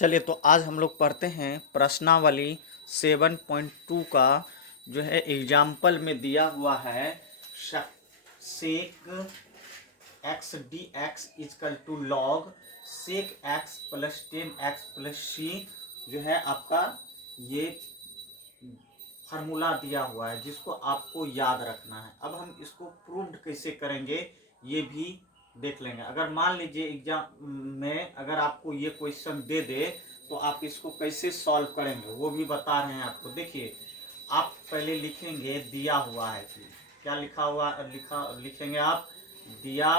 चलिए तो आज हम लोग पढ़ते हैं प्रश्नावली 7.2 का जो है एग्जाम्पल में दिया हुआ है sec x d x equal to log sec x plus 10x plus c जो है आपका ये फार्मूला दिया हुआ है जिसको आपको याद रखना है। अब हम इसको प्रूव्ड कैसे करेंगे ये भी देख लेंगे। अगर मान लीजिए एग्जाम में अगर आपको ये क्वेश्चन दे दे तो आप इसको कैसे सॉल्व करेंगे वो भी बता रहे हैं आपको। देखिए आप पहले लिखेंगे दिया हुआ है कि क्या लिखेंगे आप दिया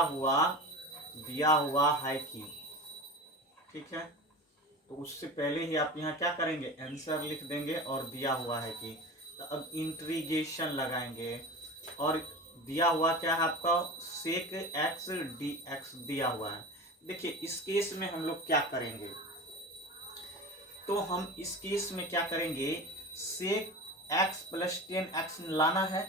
हुआ है कि, ठीक है। तो उससे पहले ही आप यहाँ क्या करेंगे आंसर लिख देंगे और दिया हुआ है कि। तो अब इंट्रीगेशन लगाएंगे और दिया हुआ क्या है आपका सेक एक्स डी एक्स दिया हुआ है। देखिए इस केस में हम लोग क्या करेंगे, तो हम इस केस में क्या करेंगे सेक एक्स प्लस 10x लाना है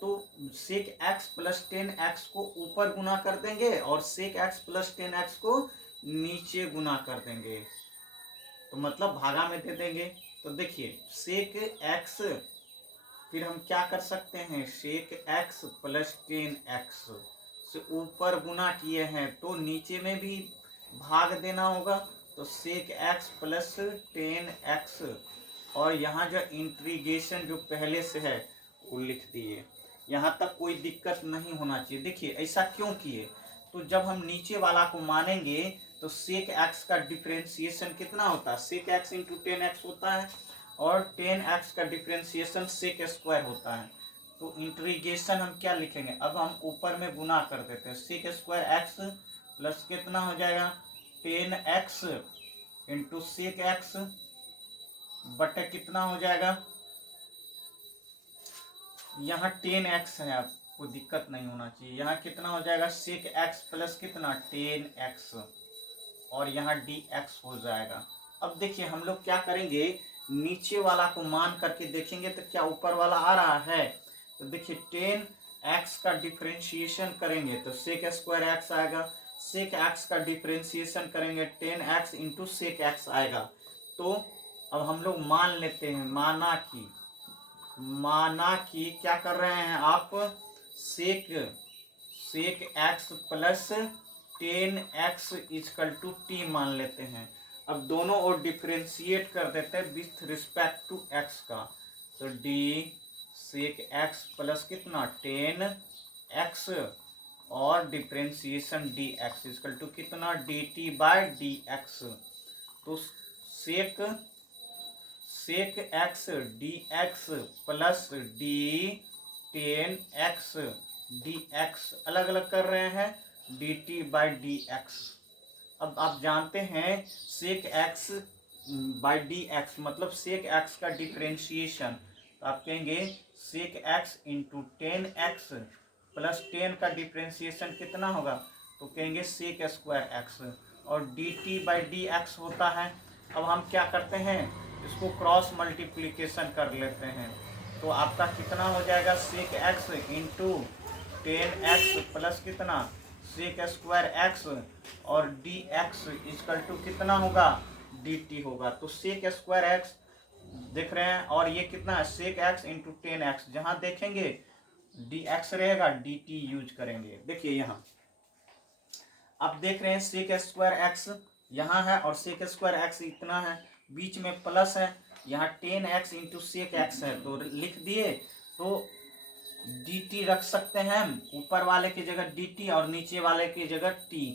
तो सेक एक्स प्लस 10x को ऊपर गुना कर देंगे और सेक एक्स प्लस 10x को नीचे गुना कर देंगे, तो मतलब भागा में दे देंगे। तो देखिए सेक एक्स फिर हम क्या कर सकते हैं सेक एक्स प्लस 10x से ऊपर गुना किए हैं तो नीचे में भी भाग देना होगा, तो सेक एक्स प्लस 10x और यहाँ जो इंट्रीगेशन जो पहले से है वो लिख दिए। यहाँ तक कोई दिक्कत नहीं होना चाहिए। देखिए ऐसा क्यों किए, तो जब हम नीचे वाला को मानेंगे तो सेक एक्स का डिफरेंशिएशन कितना होता है सेक एक्स इंटू 10x होता है और 10x का डिफरेंशिएशन सेक स्क्वायर होता है। तो इंट्रीगेशन हम क्या लिखेंगे, अब हम ऊपर में गुना कर देते हैं सेक स्क्वायर एक्स प्लस कितना हो जाएगा 10x इंटू सेक एक्स बटे कितना हो जाएगा, यहाँ 10x है आपको दिक्कत नहीं होना चाहिए, यहाँ कितना हो जाएगा सेक एक्स प्लस कितना 10x और यहाँ dx हो जाएगा। अब देखिए हम लोग क्या करेंगे नीचे वाला को मान करके देखेंगे तो क्या ऊपर वाला आ रहा है, तो देखिए 10x का डिफरेंशिएशन करेंगे तो सेक स्क्वायर एक्स आएगा, सेक एक्स का डिफरेंशिएशन करेंगे 10x इंटू सेक एक्स आएगा। तो अब हम लोग मान लेते हैं माना कि क्या कर रहे हैं आप sec x plus 10x equal to T मान लेते हैं। अब दोनों और डिफरेंशिएट कर देते हैं विथ रिस्पेक्ट टू x का, तो डी सेक एक्स प्लस कितना 10x और डिफरेंशिएशन dx इजकल टू कितना dt बाय dx। तो sec x d x plus d 10x dx अलग अलग कर रहे हैं dt बाई dx। अब आप जानते हैं सेक एक्स बाई dx मतलब सेक एक्स का डिफरेंशिएशन, तो आप कहेंगे सेक एक्स इंटू 10x प्लस 10 का डिफरेंशिएशन कितना होगा, तो कहेंगे सेक स्क्वायर एक्स और dt बाई dx होता है। अब हम क्या करते हैं इसको क्रॉस मल्टीप्लिकेशन कर लेते हैं, तो आपका कितना हो जाएगा सेक एक्स इंटू 10x प्लस कितना सेक स्क्वायर एक्स और dx इजकल टू कितना होगा dt होगा। तो सेक स्क्वायर एक्स देख रहे हैं और ये कितना है सेक एक्स इंटू 10x, जहां देखेंगे dx रहेगा dt यूज करेंगे। देखिए यहाँ आप देख रहे हैं सेक स्क्वायर एक्स यहाँ है और सेक स्क्वायर एक्स इतना है, बीच में प्लस है, यहाँ 10x इंटू सेक एक्स है तो लिख दिए। तो dt रख सकते हैं हम ऊपर वाले की जगह dt और नीचे वाले की जगह t,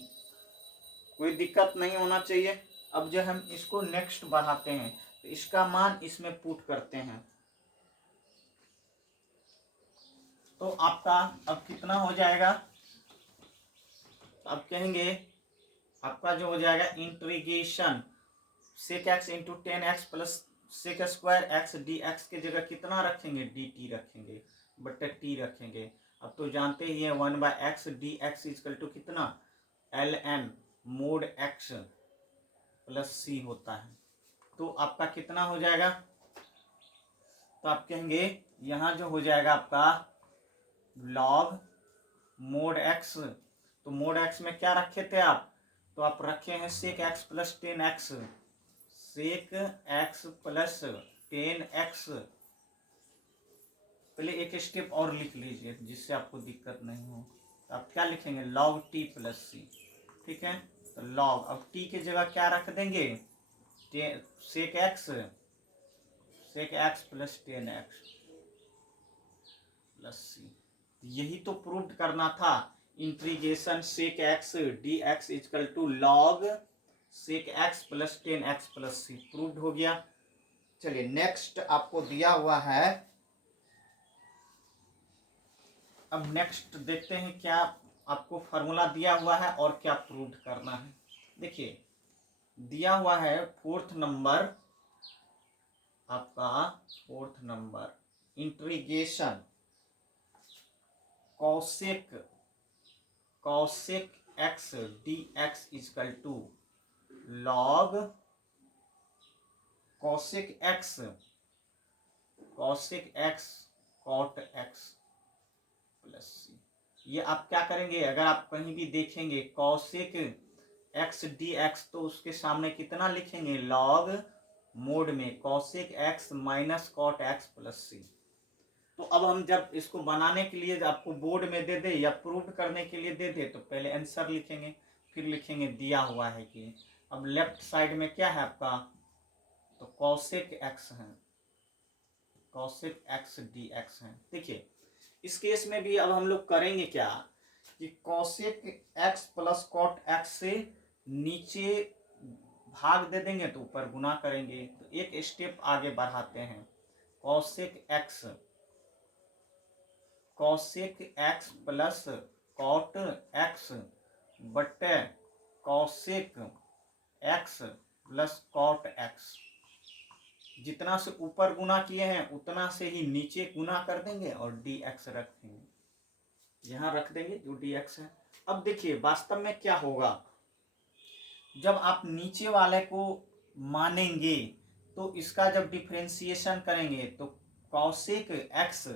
कोई दिक्कत नहीं होना चाहिए। अब जो हम इसको नेक्स्ट बढ़ाते हैं तो इसका मान इसमें पुट करते हैं, तो आपका अब कितना हो जाएगा, अब कहेंगे आपका जो हो जाएगा integration sec x into 10x plus sec square x dx के जगह कितना रखेंगे dt रखेंगे बटे t रखेंगे। अब तो जानते ही है 1/x dx इजकल टू कितना ln mode x plus c होता है। तो आपका कितना हो जाएगा, तो आप कहेंगे यहाँ जो हो जाएगा आपका log मोड x, तो मोड x में क्या रखे थे आप, तो आप रखे हैं sec x plus 10x sec x plus 10x, पहले एक स्टेप और लिख लीजिए जिससे आपको दिक्कत नहीं हो। तो आप क्या लिखेंगे, log t प्लस सी, ठीक है। तो log, अब t की जगह क्या रख देंगे, sec x plus 10x plus c. यही तो प्रूव करना था, integration sec x d x equal to log sec x plus 10x plus c, proved हो गया। चलिए नेक्स्ट आपको दिया हुआ है, अब नेक्स्ट देखते हैं क्या आपको फॉर्मूला दिया हुआ है और क्या प्रूव करना है। देखिए दिया हुआ है फोर्थ नंबर, आपका fourth number, integration cosec x d x equal to log cosec x cot x plus c. ये आप क्या करेंगे, अगर आप कहीं भी देखेंगे कॉसेक एक्स डी एक्स, तो उसके सामने कितना लिखेंगे, लॉग मोड में cosec x minus cot x plus c. तो अब हम जब इसको बनाने के लिए आपको बोर्ड में दे दे या प्रूव करने के लिए दे दे, तो पहले आंसर लिखेंगे, फिर लिखेंगे दिया हुआ है कि। अब लेफ्ट साइड में क्या है आपका, तो कॉसेक एक्स है, कॉसेक एक्स डी एक्स है। देखिए इस केस में भी अब हम लोग करेंगे क्या कि cosec x plus cot x से नीचे भाग दे देंगे तो ऊपर गुना करेंगे। तो एक स्टेप आगे बढ़ाते हैं, cosec x plus cot x बटे cosec x plus cot x. जितना से ऊपर गुना किए हैं उतना से ही नीचे गुना कर देंगे और डी एक्स रख देंगे, यहां रख देंगे जो डी एक्स है। अब देखिए वास्तव में क्या होगा, जब आप नीचे वाले को मानेंगे तो इसका जब डिफरेंशिएशन करेंगे तो कॉसेक एक्स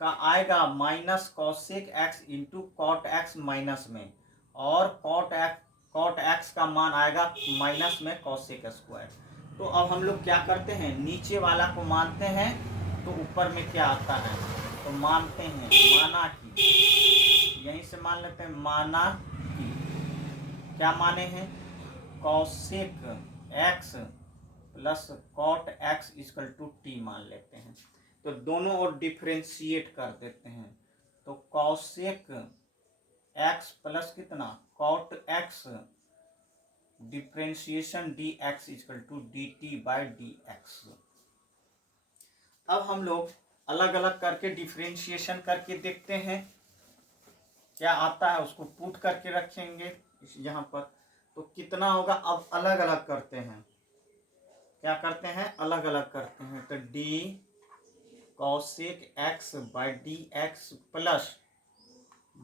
का आएगा minus cosec x into cot x minus में, और कॉट एक्स का मान आएगा माइनस में कॉसेक स्क्वायर। तो अब हम लोग क्या करते हैं, नीचे वाला को मानते हैं तो ऊपर में क्या आता है, तो मानते हैं माना कि, यहीं से मान लेते हैं माना कि, क्या माने हैं, cosec x plus cot x equal to T मान लेते हैं। तो दोनों ओर डिफरेंशिएट कर देते हैं, तो कॉसेक एक्स प्लस कितना cot x differentiation d x equal to d t by d x. अब हम लोग अलग अलग करके डिफरेंशिएशन करके देखते हैं क्या आता है, उसको पुट करके रखेंगे यहाँ पर, तो कितना होगा। अब अलग अलग करते हैं, क्या करते हैं, अलग अलग करते हैं। तो d cosec x by d x plus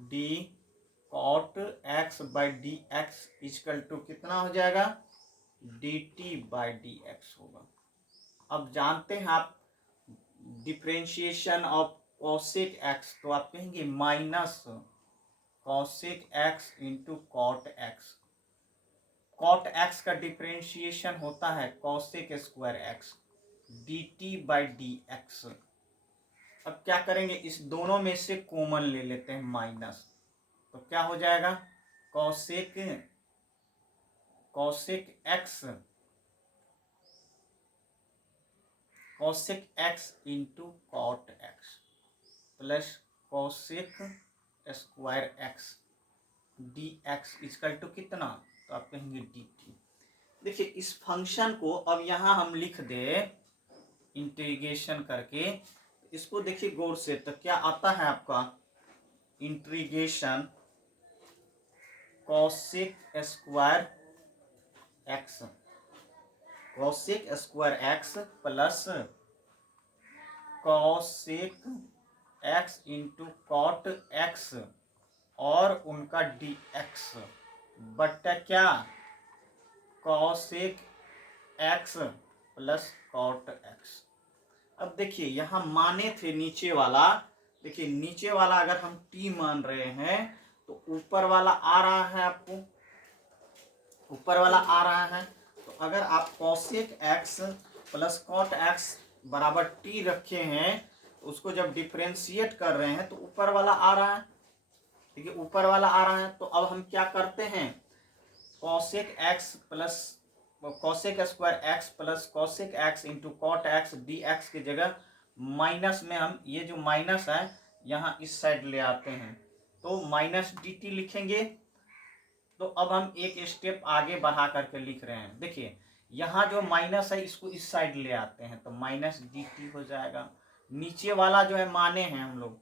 d cot x by d x equal to कितना हो जाएगा, d t by d x होगा। अब जानते हैं आप डिफरेंशिएशन ऑफ कॉसेक एक्स, तो आप कहेंगे minus cosec x into cot x. Cot x का डिफरेंशिएशन होता है cosec square x d t by d x. अब क्या करेंगे, इस दोनों में से कॉमन ले लेते हैं माइनस, तो क्या हो जाएगा, cosec x into cot x plus cosec square x d x equal to कितना, तो आप कहेंगे डी टी। देखिए इस फंक्शन को अब यहाँ हम लिख दे इंटीग्रेशन करके, इसको देखिए गौर से, तो क्या आता है आपका integration cosec square x plus cosec x into cot x और उनका डी एक्स बट्टा क्या cosec x plus cot x. अब देखिए यहाँ माने थे नीचे वाला, देखिए नीचे वाला अगर हम टी मान रहे हैं तो ऊपर वाला आ रहा है, आपको ऊपर वाला आ रहा है, तो अगर आप cosec x plus cot x बराबर टी रखे हैं, तो उसको जब डिफ्रेंशिएट कर रहे हैं तो ऊपर वाला आ रहा है, ठीक है, ऊपर वाला आ रहा है। तो अब हम क्या करते हैं, cosec x plus cosec square x plus cosec x into cot x d x की जगह माइनस में हम ये जो माइनस है यहाँ इस साइड ले आते हैं, तो माइनस डी टी लिखेंगे। तो अब हम एक स्टेप आगे बढ़ा करके लिख रहे हैं, देखिए यहाँ जो माइनस है इसको इस साइड ले आते हैं तो माइनस डी टी हो जाएगा। नीचे वाला जो है माने हैं हम लोग,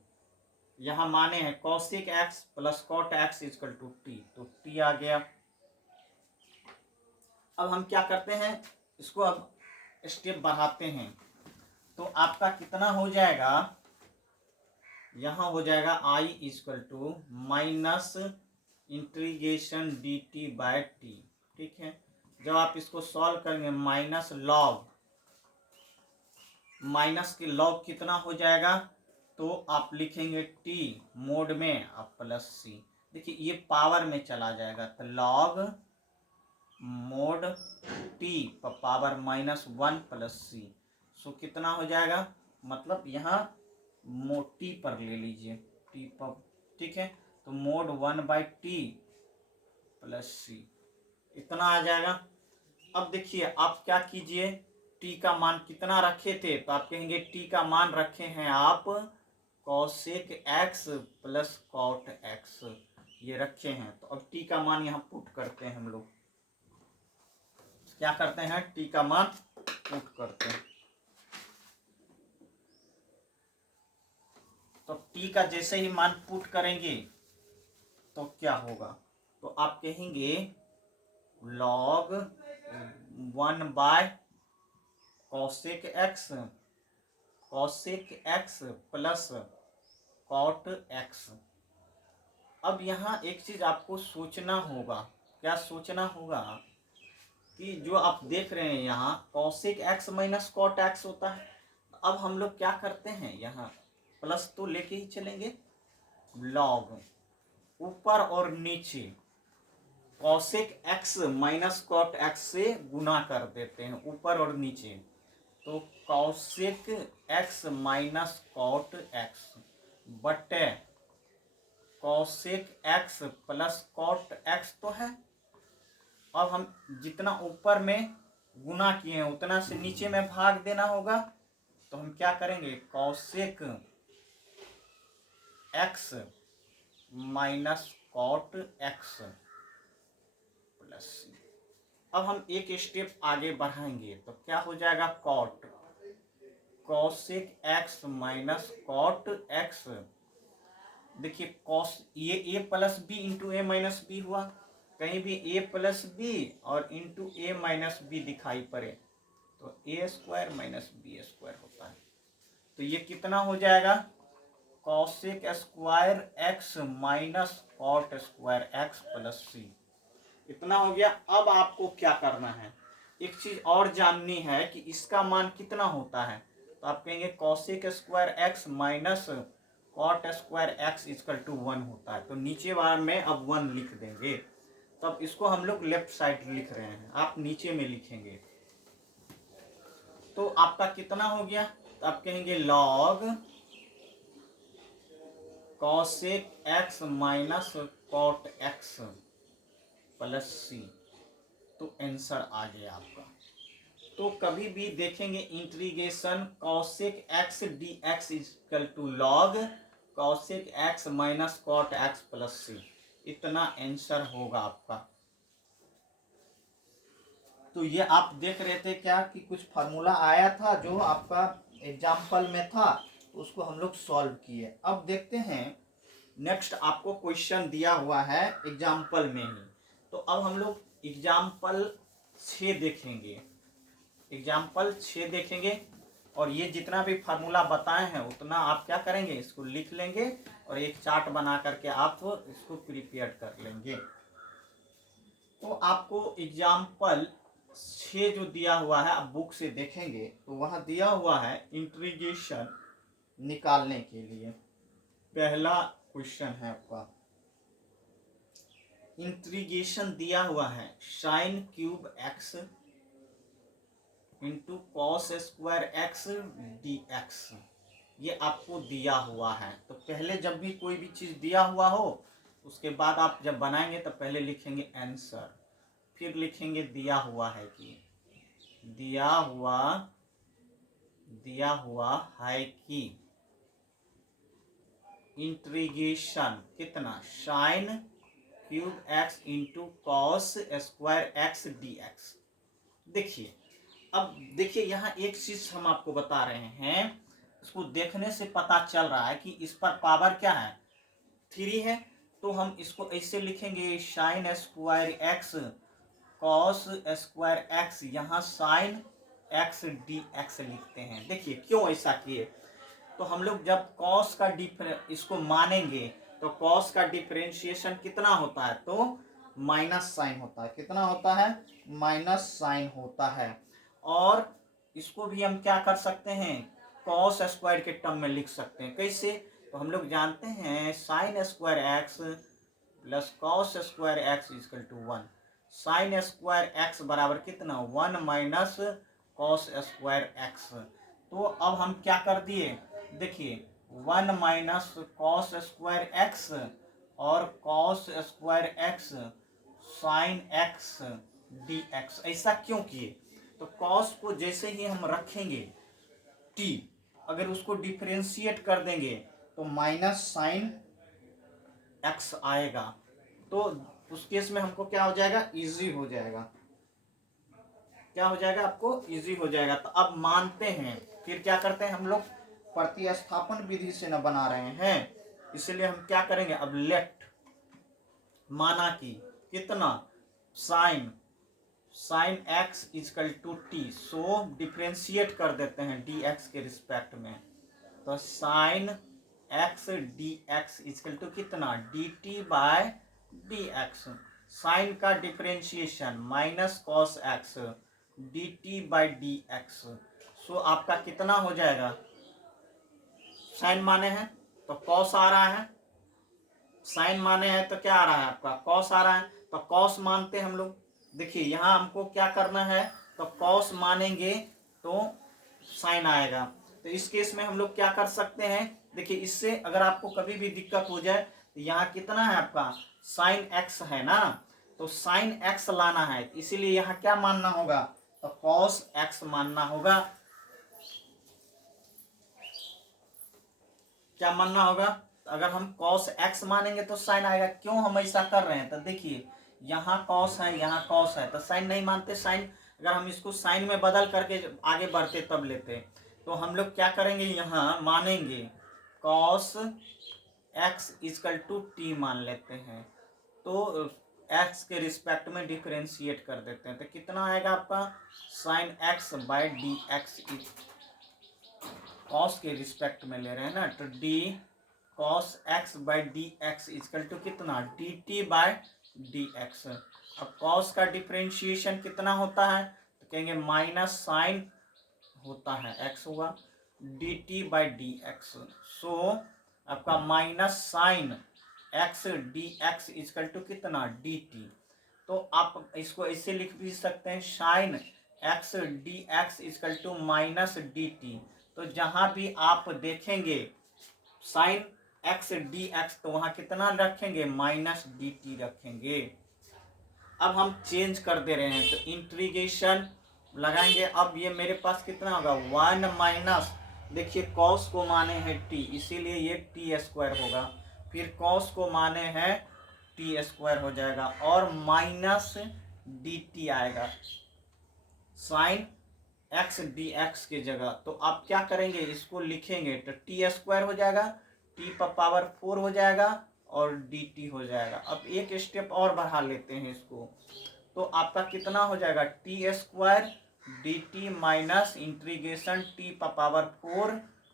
यहाँ माने हैं cosec x plus cot x equal to T, तो टी आ गया। अब हम क्या करते हैं, इसको अब स्टेप बढ़ाते हैं, तो आपका कितना हो जाएगा, यहाँ हो जाएगा I equal to minus integration d t by t, ठीक है। जब आप इसको सॉल्व करेंगे माइनस लॉग, माइनस के लॉग कितना हो जाएगा, तो आप लिखेंगे टी मोड में आप प्लस सी, देखिए ये पावर में चला जाएगा, तो log mod t power minus one plus c, so कितना हो जाएगा, मतलब यहाँ मोड टी पर ले लीजिए, टी पर, ठीक है, तो mod one by t plus c, इतना आ जाएगा। अब देखिए आप क्या कीजिए, टी का मान कितना रखे थे, तो आप कहेंगे टी का मान रखे हैं आप cosec x plus cot x, ये रखे हैं। तो अब टी का मान यहाँ पुट करते हैं हम लोग, क्या करते हैं, टी का मान पुट करते हैं। तो टी का जैसे ही मान पुट करेंगे तो क्या होगा, तो आप कहेंगे log one by cosec x plus cot x. अब यहाँ एक चीज आपको सोचना होगा, क्या सोचना होगा, कि जो आप देख रहे हैं यहाँ cosec x minus cot x होता है, अब हम लोग क्या करते हैं, यहाँ प्लस तो लेके ही चलेंगे, लॉग ऊपर और नीचे cosec x minus cot x से गुना कर देते हैं ऊपर और नीचे, तो cosec x minus cot x बटे cosec x plus cot x तो है। अब हम जितना ऊपर में गुना किए हैं उतना से नीचे में भाग देना होगा, तो हम क्या करेंगे, cosec x minus cot x plus c. अब हम एक स्टेप आगे बढ़ाएंगे तो क्या हो जाएगा, cot cosec x minus cot x, देखिए कॉस ये a plus b into a minus b हुआ, कहीं भी ए प्लस बी और इंटू ए माइनस बी दिखाई पड़े तो a square minus b square होता है, तो ये कितना हो जाएगा, cosec square x minus cot square x plus c, इतना हो गया। अब आपको क्या करना है, एक चीज और जाननी है कि इसका मान कितना होता है, तो आप कहेंगे cosec square x minus cot square x equal to 1 होता है, तो नीचे वाले में अब 1 लिख देंगे। तो अब इसको हम लोग लेफ्ट साइड लिख रहे हैं, आप नीचे में लिखेंगे, तो आपका कितना हो गया, तो आप कहेंगे log cosec x minus cot x plus c, तो आंसर आ गया आपका। तो कभी भी देखेंगे integration cosec x d x equal to log cosec x minus cot x plus c, इतना आंसर होगा आपका। तो ये आप देख रहे थे क्या कि कुछ फार्मूला आया था जो आपका एग्जाम्पल में था, तो उसको हम लोग सॉल्व किए। अब देखते हैं नेक्स्ट आपको क्वेश्चन दिया हुआ है एग्जाम्पल में ही, तो अब हम लोग एग्जाम्पल 6 देखेंगे, एग्जाम्पल 6 देखेंगे, और ये जितना भी फार्मूला बताए हैं उतना आप क्या करेंगे, इसको लिख लेंगे और एक चार्ट बना करके आप इसको प्रिपेयर कर लेंगे। तो आपको एग्जाम्पल 6 जो दिया हुआ है आप बुक से देखेंगे तो वहाँ दिया हुआ है इंटीग्रेशन निकालने के लिए। पहला क्वेश्चन है आपका, इंटीग्रेशन दिया हुआ है sine cube x into cos square x d x, ये आपको दिया हुआ है। तो पहले जब भी कोई भी चीज़ दिया हुआ हो, उसके बाद आप जब बनाएंगे तो पहले लिखेंगे आंसर, फिर लिखेंगे दिया हुआ है कि दिया हुआ है कि इंटीग्रेशन कितना sine cube x into cos square x d x. देखिए, अब देखिए यहाँ एक चीज हम आपको बता रहे हैं, इसको देखने से पता चल रहा है कि इस पर पावर क्या है, 3 है। तो हम इसको ऐसे लिखेंगे sign square x cos square x, यहाँ साइन एक्स डी एक्स लिखते हैं। देखिए क्यों ऐसा किए, तो हम लोग जब कॉस का इसको मानेंगे तो कॉस का डिफरेंशिएशन कितना होता है, तो माइनस साइन होता है। कितना होता है, माइनस साइन होता है। और इसको भी हम क्या कर सकते हैं, कॉस स्क्वायर के टर्म में लिख सकते हैं। कैसे, तो हम लोग जानते हैं sine square x plus cos square x equal to 1। Sine square x बराबर कितना, 1 माइनस कॉस स्क्वायर एक्स। तो अब हम क्या कर दिए, देखिए 1 माइनस कॉस स्क्वायर एक्स और cos square x sign x d x. ऐसा क्यों किए, तो कॉस को जैसे ही हम रखेंगे टी, अगर उसको डिफरेंशिएट कर देंगे तो माइनस साइन एक्स आएगा। तो उस केस में हमको क्या हो जाएगा, इजी हो जाएगा। क्या हो जाएगा, आपको इजी हो जाएगा। तो अब मानते हैं, फिर क्या करते हैं हम लोग, प्रतिस्थापन विधि से न बना रहे हैं, इसलिए हम क्या करेंगे, अब लेट माना कि कितना sin x equal to t, so differentiate कर देते हैं डी एक्स के रिस्पेक्ट में। तो sin x d x equal to कितना, d t by d x. Sin का differentiation minus cos x d t by d x. So आपका कितना हो जाएगा, साइन माने हैं तो कॉस आ रहा है, साइन माने हैं तो क्या आ रहा है आपका, कॉस आ रहा है। तो कॉस मानते हम लोग, देखिए यहाँ हमको क्या करना है, तो कॉस मानेंगे तो साइन आएगा। तो इस केस में हम लोग क्या कर सकते हैं, देखिए इससे अगर आपको कभी भी दिक्कत हो जाए, तो यहाँ कितना है आपका साइन एक्स है ना, तो साइन एक्स लाना है, इसीलिए यहाँ क्या मानना होगा, तो कॉस एक्स मानना होगा। क्या मानना होगा, अगर हम cos x मानेंगे तो साइन आएगा। क्यों हम ऐसा कर रहे हैं, तो देखिए यहाँ cos है, यहाँ cos है, तो साइन नहीं मानते। साइन अगर हम इसको साइन में बदल करके आगे बढ़ते तब लेते, तो हम लोग क्या करेंगे, यहाँ मानेंगे cos x equal to T मान लेते हैं, तो x के रिस्पेक्ट में डिफरेंशिएट कर देते हैं। तो कितना आएगा आपका, sin x by d x, cos के रिस्पेक्ट में ले रहे हैं ना, तो d cos x by d x equal to कितना, d t by d x. अब कॉस का डिफ्रेंशिएशन कितना होता है, तो कहेंगे माइनस साइन होता है एक्स होगा d t by d x. So आपका minus sin x d x equal to कितना, डी टी। तो आप इसको ऐसे लिख भी सकते हैं, sin x d x equal to minus d t. तो जहां भी आप देखेंगे साइन एक्स डी एक्स, तो वहां कितना रखेंगे, माइनस डी टी रखेंगे। अब हम चेंज कर दे रहे हैं, तो इंटीग्रेशन लगाएंगे। अब ये मेरे पास कितना होगा, 1 माइनस, देखिए कॉस को माने हैं टी, इसीलिए ये टी स्क्वायर होगा। फिर कॉस को माने हैं टी स्क्वायर हो जाएगा, और माइनस डी टी आएगा साइन एक्स डी एक्स की जगह। तो आप क्या करेंगे, इसको लिखेंगे तो टी स्क्वायर हो जाएगा, टी पर पावर 4 हो जाएगा और डी टी हो जाएगा। अब एक स्टेप और बढ़ा लेते हैं इसको, तो आपका कितना हो जाएगा, T square D T minus integration T पर पावर 4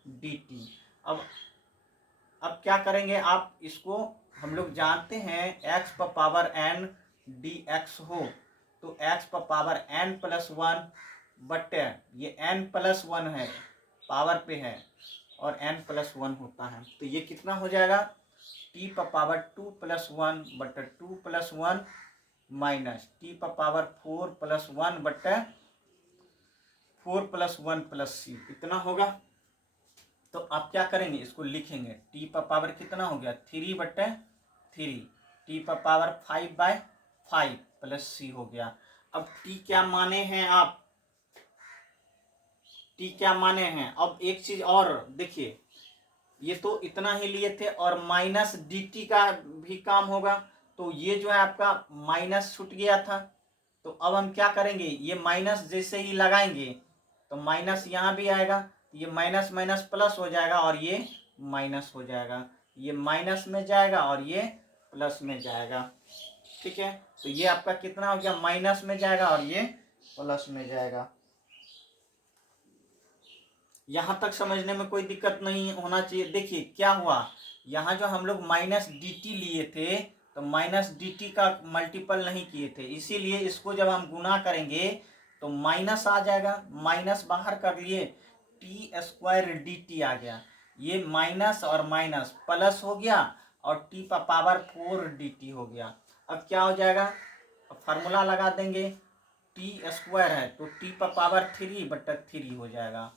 डी टी। अब क्या करेंगे आप, इसको हम लोग जानते हैं एक्स पर पावर एन डी एक्स हो, तो एक्स पर पावर एन प्लस 1 बट ये n प्लस 1 है, पावर पे है, और n प्लस 1 होता है। तो ये कितना हो जाएगा, t पर power 2 plus 1 but 2 plus 1 minus t पर पावर 4 प्लस 1 बट 4 + 1 + c इतना होगा। तो आप क्या करेंगे, इसको लिखेंगे टी पर पावर कितना हो गया 3/3, टी पर पावर 5/5 + c हो गया। अब टी क्या माने हैं आप, टी क्या माने हैं। अब एक चीज और देखिए, ये तो इतना ही लिए थे और माइनस डी टी का भी काम होगा। तो ये जो है आपका माइनस छूट गया था। तो अब हम क्या करेंगे, ये माइनस जैसे ही लगाएंगे तो माइनस यहाँ भी आएगा, ये माइनस माइनस प्लस हो जाएगा और ये माइनस हो जाएगा, ये माइनस में जाएगा और ये प्लस में जाएगा। ठीक है, तो ये आपका कितना हो गया, माइनस में जाएगा और ये प्लस में जाएगा। यहां तक समझने में कोई दिक्कत नहीं होना चाहिए। देखिए क्या हुआ, यहाँ जो हम लोग माइनस डी टी लिए थे तो माइनस डी टी का मल्टीपल नहीं किए थे, इसीलिए इसको जब हम गुना करेंगे तो माइनस आ जाएगा, माइनस बाहर कर लिए, t² डी टी आ गया। ये माइनस और माइनस प्लस हो गया और t पर पावर 4 डी टी हो गया। अब क्या हो जाएगा, फार्मूला लगा देंगे, t² है तो t पर पावर 3/3 हो जाएगा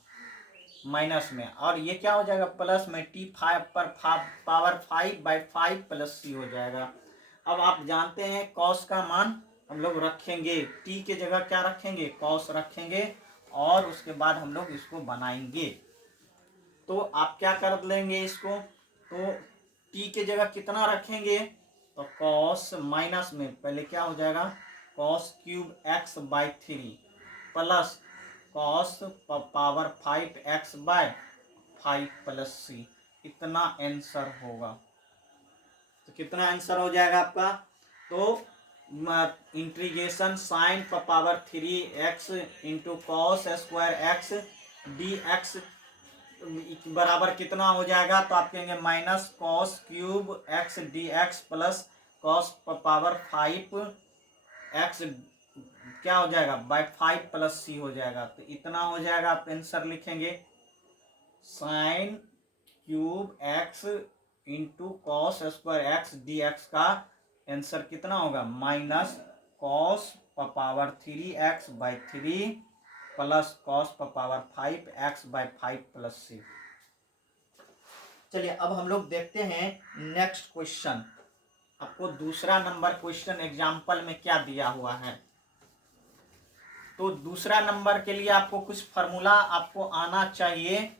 माइनस में, और ये क्या हो जाएगा प्लस में, t5 पर पावर 5/5 + c हो जाएगा। अब आप जानते हैं कॉस का मान हम लोग रखेंगे, t के जगह क्या रखेंगे, कॉस रखेंगे और उसके बाद हम लोग इसको बनाएंगे। तो आप क्या कर लेंगे इसको, तो t के जगह कितना रखेंगे, तो कॉस माइनस में पहले क्या हो जाएगा cos³ x/3 plus cos power 5x/5 + c, इतना आंसर होगा। तो कितना आंसर हो जाएगा आपका, तो integration sine power 3x × cos² x dx बराबर कितना हो जाएगा, तो आप कहेंगे -cos³ x dx plus cos power 5x क्या हो जाएगा /5 + c हो जाएगा। तो इतना हो जाएगा, आप आंसर लिखेंगे sin³ x × cos² x dx का आंसर कितना होगा -cos power 3x/3 plus cos power 5x/5 + c। चलिए अब हम लोग देखते हैं नेक्स्ट क्वेश्चन। आपको दूसरा नंबर क्वेश्चन एग्जाम्पल में क्या दिया हुआ है। तो दूसरा नंबर के लिए आपको कुछ फार्मूला आपको आना चाहिए,